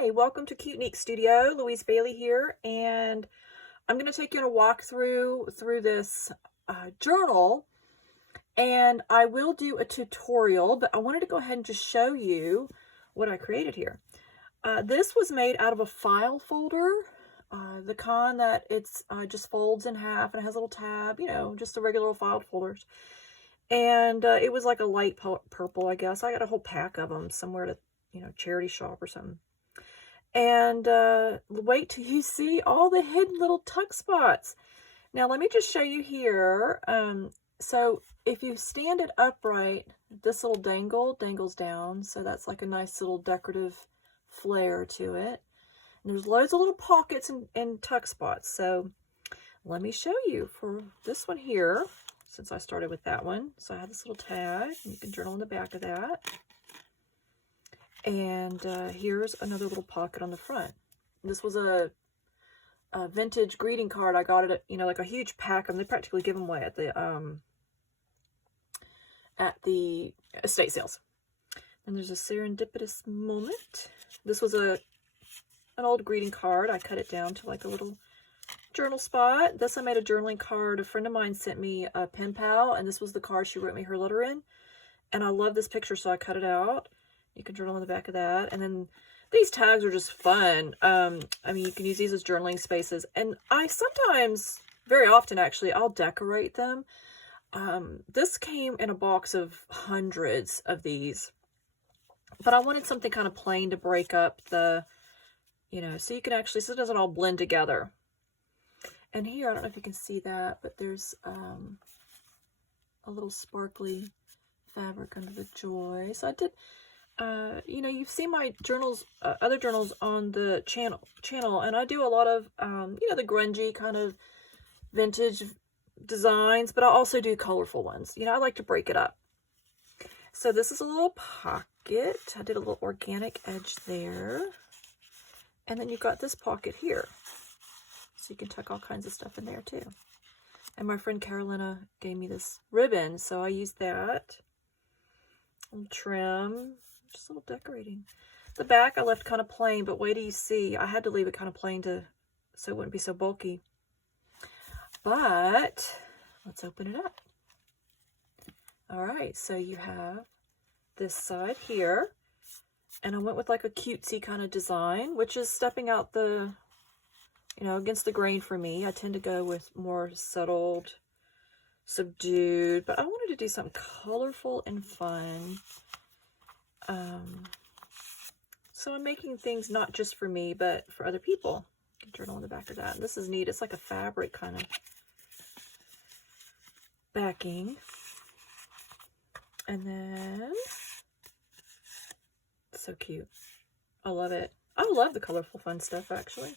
Hi, welcome to Cute Neek Studio. Louise Bailey here, and I'm going to take you on a walk through this journal, and I will do a tutorial, but I wanted to go ahead and just show you what I created here. This was made out of a file folder, the kind that it's just folds in half and it has a little tab, you know, just the regular file folders. And it was like a light purple, I guess. I got a whole pack of them somewhere at a, charity shop or something. And wait till you see all the hidden little tuck spots. Now let me just show you here. So if you stand it upright, this little dangles down. So that's like a nice little decorative flair to it. And there's loads of little pockets and tuck spots. So let me show you for this one here, since I started with that one. So I have this little tag, and you can journal in the back of that. And here's another little pocket on the front. This was a vintage greeting card. I got it at, like a huge pack of them. They practically give them away at the estate sales. And there's a serendipitous moment. This was an old greeting card. I cut it down to like a little journal spot. This I made a journaling card. A friend of mine sent me a pen pal, and this was the card she wrote me her letter in. And I love this picture, so I cut it out. You can journal on the back of that. And then these tags are just fun. I mean, you can use these as journaling spaces. And I sometimes, very often actually, I'll decorate them. This came in a box of hundreds of these. But I wanted something kind of plain to break up the, so you can actually, so it doesn't all blend together. And here, I don't know if you can see that, but there's a little sparkly fabric under the joy. So I did... you've seen my journals, other journals on the channel, and I do a lot of, the grungy kind of vintage designs, but I also do colorful ones. I like to break it up. So this is a little pocket. I did a little organic edge there. And then you've got this pocket here. So you can tuck all kinds of stuff in there too. And my friend Carolina gave me this ribbon, so I used that. Little trim. Just a little decorating. The back I left kind of plain, but wait till you see. I had to leave it kind of plain so it wouldn't be so bulky. But let's open it up. All right, so you have this side here, and I went with like a cutesy kind of design, which is stepping out the, against the grain for me. I tend to go with more settled, subdued, but I wanted to do something colorful and fun. So I'm making things not just for me, but for other people. You can journal on the back of that. And this is neat. It's like a fabric kind of backing. And then, so cute. I love it. I love the colorful fun stuff, actually.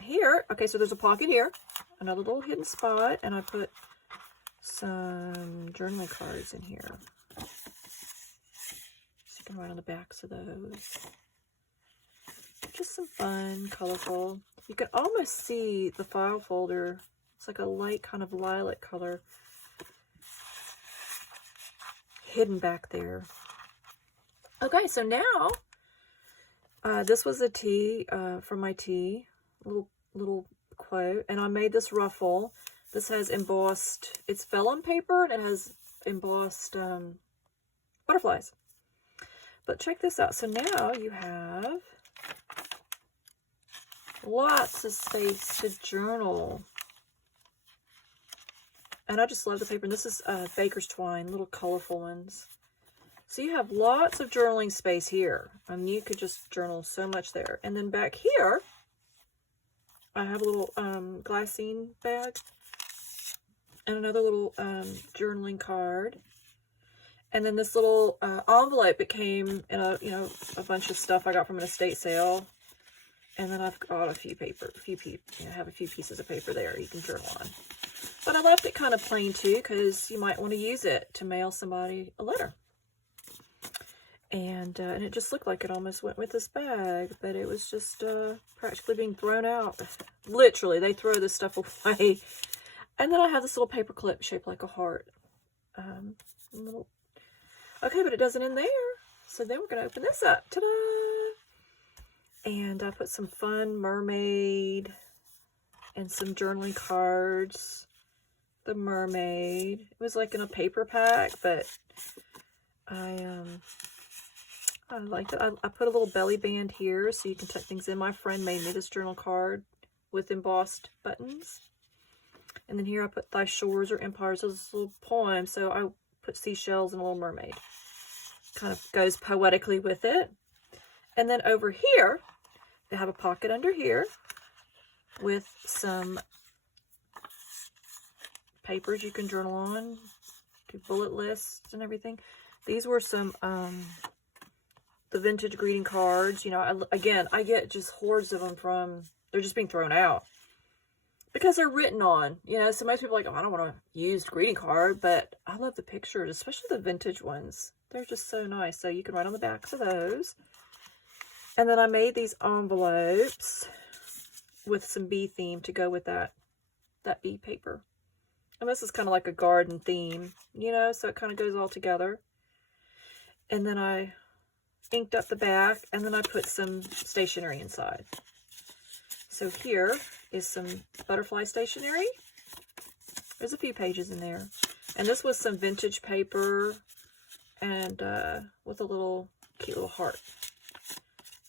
Here, okay, so there's a pocket here. Another little hidden spot. And I put some journaling cards in here. Right on the backs of those. Just some fun, colorful. You can almost see the file folder. It's like a light kind of lilac color hidden back there. Okay, so now this was a tea from my tea, little quote, and I made this ruffle. This has embossed, it's vellum paper, and it has embossed butterflies. But check this out. So now you have lots of space to journal. And I just love the paper. And this is Baker's Twine, little colorful ones. So you have lots of journaling space here. You could just journal so much there. And then back here, I have a little glassine bag and another little journaling card. And then this little envelope, it came in a bunch of stuff I got from an estate sale. And then I've got a few have a few pieces of paper there you can journal on. But I left it kind of plain too, because you might want to use it to mail somebody a letter. And it just looked like it almost went with this bag, but it was just practically being thrown out. Literally, they throw this stuff away. And then I have this little paper clip shaped like a heart. Okay, but it doesn't end there. So then we're going to open this up. Ta-da! And I put some fun mermaid and some journaling cards. The mermaid, it was like in a paper pack, but I liked it. I put a little belly band here so you can tuck things in. My friend made me this journal card with embossed buttons. And then here I put Thy Shores or Empires as a little poem. So I put seashells and a little mermaid. Kind of goes poetically with it. And then over here, they have a pocket under here with some papers you can journal on, do bullet lists and everything. These were some the vintage greeting cards. You know, again, I get just hordes of them from, they're just being thrown out because they're written on, you know. So most people are like, oh, I don't want a used greeting card, but I love the pictures, especially the vintage ones. They're just so nice. So you can write on the backs of those. And then I made these envelopes with some bee theme to go with that bee paper. And this is kind of like a garden theme, you know, so it kind of goes all together. And then I inked up the back, and then I put some stationery inside. So here is some butterfly stationery. There's a few pages in there. And this was some vintage paper and with a little cute little heart.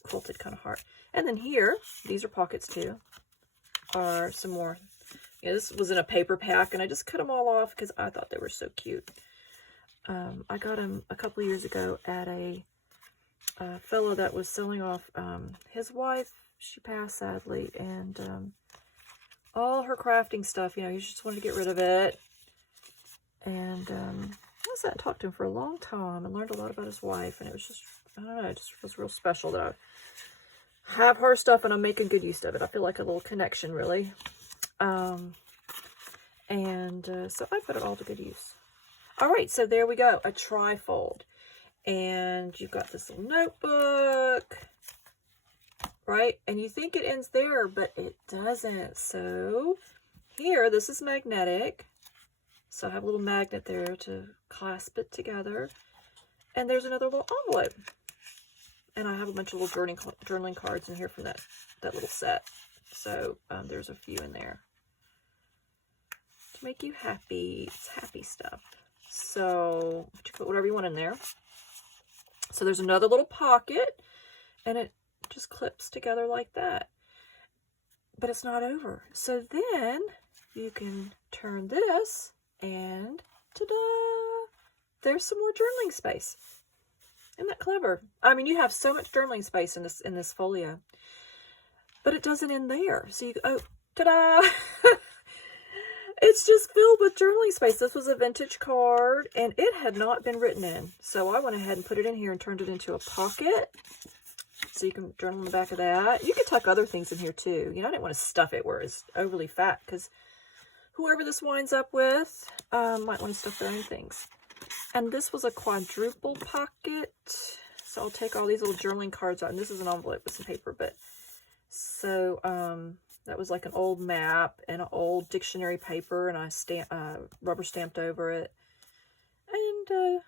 Quilted kind of heart. And then here, these are pockets too, are some more. Yeah, this was in a paper pack, and I just cut them all off because I thought they were so cute. I got them a couple years ago at a fellow that was selling off his wife. She passed sadly, and all her crafting stuff, you know, he just wanted to get rid of it. And I sat and talked to him for a long time and learned a lot about his wife, and it was just, I don't know, it just was real special that I have her stuff and I'm making good use of it. I feel like a little connection, really. So I put it all to good use. All right, so there we go, a trifold. And you've got this little notebook, right? And you think it ends there, but it doesn't. So here, this is magnetic. So I have a little magnet there to clasp it together. And there's another little envelope. And I have a bunch of little journaling cards in here from that little set. So there's a few in there to make you happy. It's happy stuff. So you put whatever you want in there. So there's another little pocket, and it just clips together like that. But it's not over. So then you can turn this, and ta-da! There's some more journaling space. Isn't that clever? I mean, you have so much journaling space in this folio, but it doesn't end there. So you, oh, ta-da! It's just filled with journaling space. This was a vintage card, and it had not been written in. So I went ahead and put it in here and turned it into a pocket. So you can journal in the back of that. You can tuck other things in here too. You know, I didn't want to stuff it where it's overly fat, because whoever this winds up with might want to stuff their own things. And this was a quadruple pocket. So I'll take all these little journaling cards out. And this is an envelope with some paper, but so that was like an old map and an old dictionary paper, and I rubber stamped over it, and you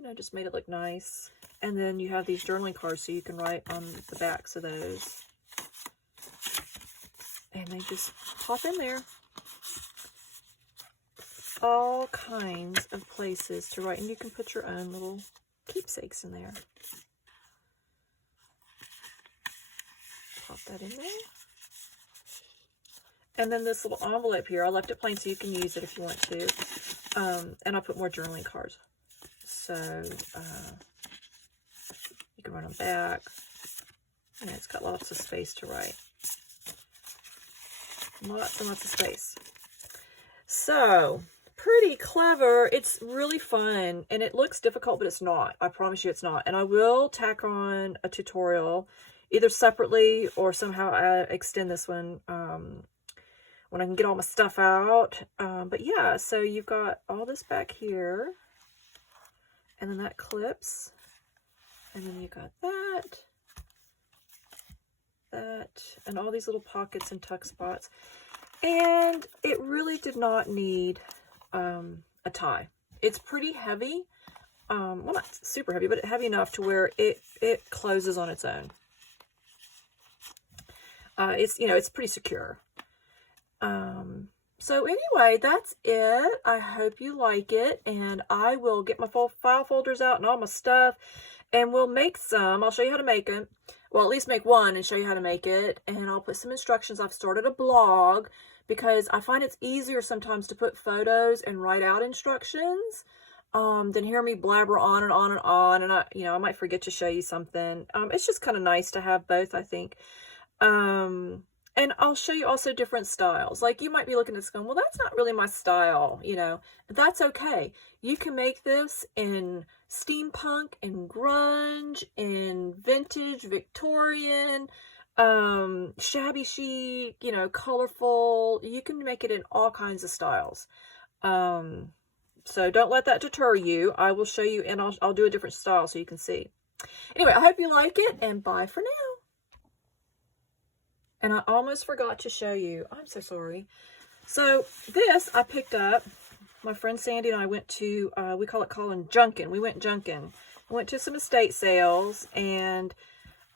know, just made it look nice. And then you have these journaling cards, so you can write on the backs of those, and they just pop in there. All kinds of places to write, and you can put your own little keepsakes in there. Pop that in there. And then this little envelope here, I left it plain so you can use it if you want to. And I'll put more journaling cards. So you can write on the back. And it's got lots of space to write. Lots and lots of space. So, pretty clever. It's really fun. And it looks difficult, but it's not. I promise you it's not. And I will tack on a tutorial, either separately or somehow extend this one when I can get all my stuff out. But yeah, so you've got all this back here, and then that clips, and then you got that, and all these little pockets and tuck spots. And it really did not need a tie. It's pretty heavy. Well, not super heavy, but heavy enough to where it closes on its own. It's, you know, it's pretty secure. So anyway, that's it. I hope you like it, and I will get my file folders out and all my stuff, and we'll make some. I'll show you how to make it. Well, at least make one and show you how to make it, and I'll put some instructions. I've started a blog because I find it's easier sometimes to put photos and write out instructions than hear me blabber on and on and on, and I might forget to show you something. It's just kind of nice to have both, I think. And I'll show you also different styles. Like, you might be looking at this going, well, that's not really my style, you know. That's okay. You can make this in steampunk, in grunge, in vintage, Victorian, shabby chic, you know, colorful. You can make it in all kinds of styles. So don't let that deter you. I will show you, and I'll do a different style so you can see. Anyway, I hope you like it, and bye for now. And I almost forgot to show you. I'm so sorry. So this I picked up. My friend Sandy and I went to, we call it junkin. We went junkin. We went to some estate sales, and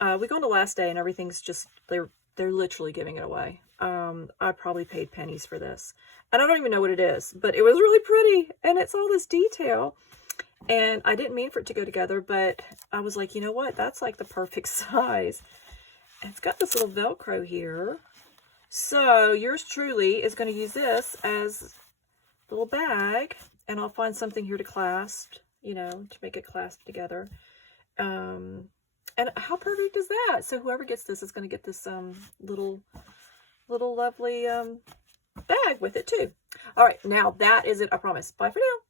we go on the last day, and everything's just, they're literally giving it away. I probably paid pennies for this. And I don't even know what it is, but it was really pretty, and it's all this detail. And I didn't mean for it to go together, but I was like, you know what? That's like the perfect size. It's got this little Velcro here. So yours truly is going to use this as a little bag, and I'll find something here to clasp, you know, to make it clasp together. And how perfect is that? So whoever gets this is going to get this little lovely bag with it too. All right, now that is it. I promise. Bye for now.